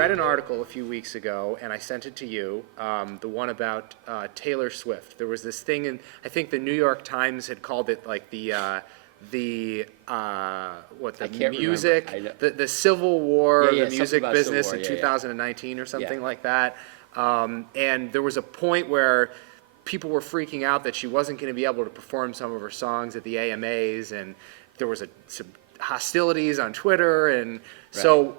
read an article a few weeks ago, and I sent it to you, the one about Taylor Swift. There was this thing, and I think the New York Times had called it like the music, the Civil War of the music business in 2019 or something like that. And there was a point where people were freaking out that she wasn't going to be able to perform some of her songs at the AMAs, and there was some hostilities on Twitter, and so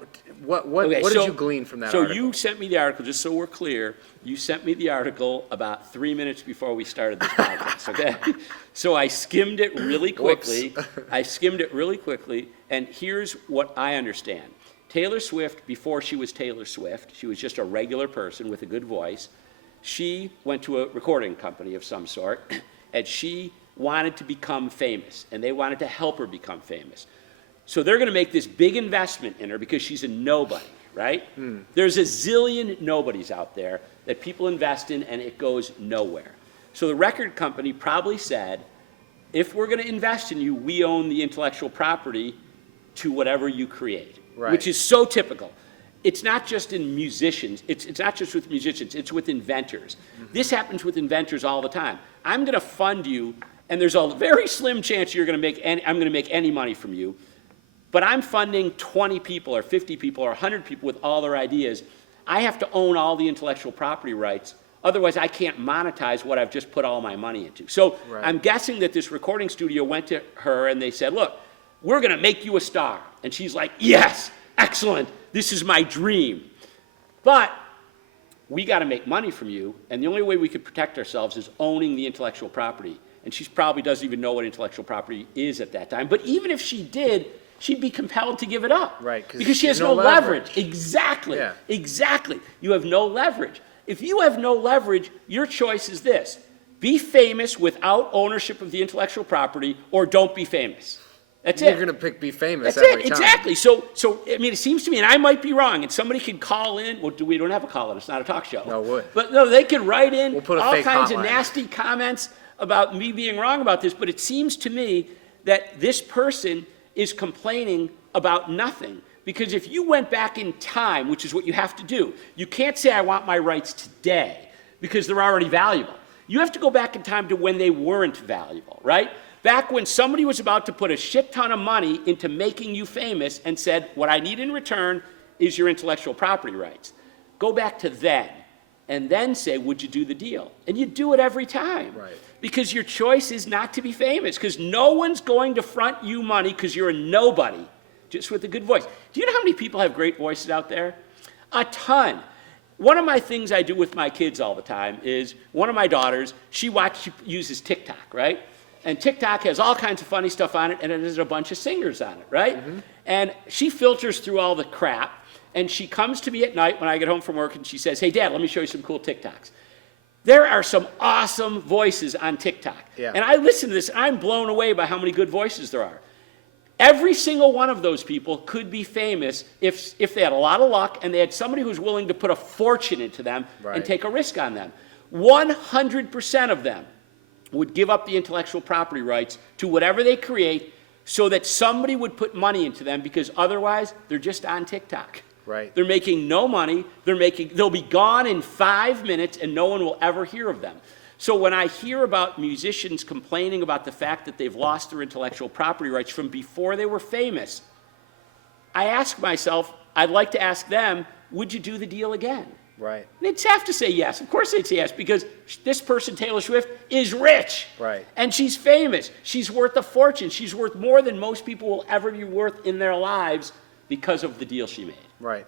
what did you glean from that article? So you sent me the article, just so we're clear, you sent me the article about 3 minutes before we started this podcast, okay? So I skimmed it really quickly. And here's what I understand. Taylor Swift, before she was Taylor Swift, she was just a regular person with a good voice. She went to a recording company of some sort, and she wanted to become famous, and they wanted to help her become famous. So they're going to make this big investment in her because she's a nobody, right? There's a zillion nobodies out there that people invest in, and it goes nowhere. So the record company probably said, if we're going to invest in you, we own the intellectual property to whatever you create, which is so typical. It's not just in musicians. It's not just with musicians. It's with inventors. This happens with inventors all the time. I'm going to fund you, and there's a very slim chance I'm going to make any money from you. But I'm funding 20 people or 50 people or 100 people with all their ideas. I have to own all the intellectual property rights. Otherwise, I can't monetize what I've just put all my money into. So I'm guessing that this recording studio went to her and they said, look, we're going to make you a star. And she's like, yes, excellent. This is my dream. But we got to make money from you. And the only way we could protect ourselves is owning the intellectual property. And she probably doesn't even know what intellectual property is at that time. But even if she did, she'd be compelled to give it up. Right. Because she has no leverage. Exactly. Yeah. Exactly. You have no leverage. If you have no leverage, your choice is this. Be famous without ownership of the intellectual property, or don't be famous. That's it. You're going to pick be famous every time. Exactly. So, I mean, it seems to me, and I might be wrong, and somebody could call in. Well, we don't have a call in. It's not a talk show. No, would. But no, they could write in all kinds of nasty comments about me being wrong about this. But it seems to me that this person is complaining about nothing. Because if you went back in time, which is what you have to do, you can't say, I want my rights today, because they're already valuable. You have to go back in time to when they weren't valuable, right? Back when somebody was about to put a shit ton of money into making you famous and said, what I need in return is your intellectual property rights. Go back to then, and then say, would you do the deal? And you do it every time. Right. Because your choice is not to be famous, because no one's going to front you money because you're a nobody, just with a good voice. Do you know how many people have great voices out there? A ton. One of my things I do with my kids all the time is, one of my daughters, she uses TikTok, right? And TikTok has all kinds of funny stuff on it, and it has a bunch of singers on it, right? And she filters through all the crap, and she comes to me at night when I get home from work, and she says, hey, Dad, let me show you some cool TikToks. There are some awesome voices on TikTok. Yeah. And I listen to this, and I'm blown away by how many good voices there are. Every single one of those people could be famous if they had a lot of luck and they had somebody who's willing to put a fortune into them and take a risk on them. 100% of them would give up the intellectual property rights to whatever they create so that somebody would put money into them, because otherwise they're just on TikTok. Right. They're making no money. They'll be gone in 5 minutes and no one will ever hear of them. So when I hear about musicians complaining about the fact that they've lost their intellectual property rights from before they were famous, I ask myself, I'd like to ask them, would you do the deal again? Right. They'd have to say yes. Of course they'd say yes, because this person, Taylor Swift, is rich. Right. And she's famous. She's worth a fortune. She's worth more than most people will ever be worth in their lives because of the deal she made. Right.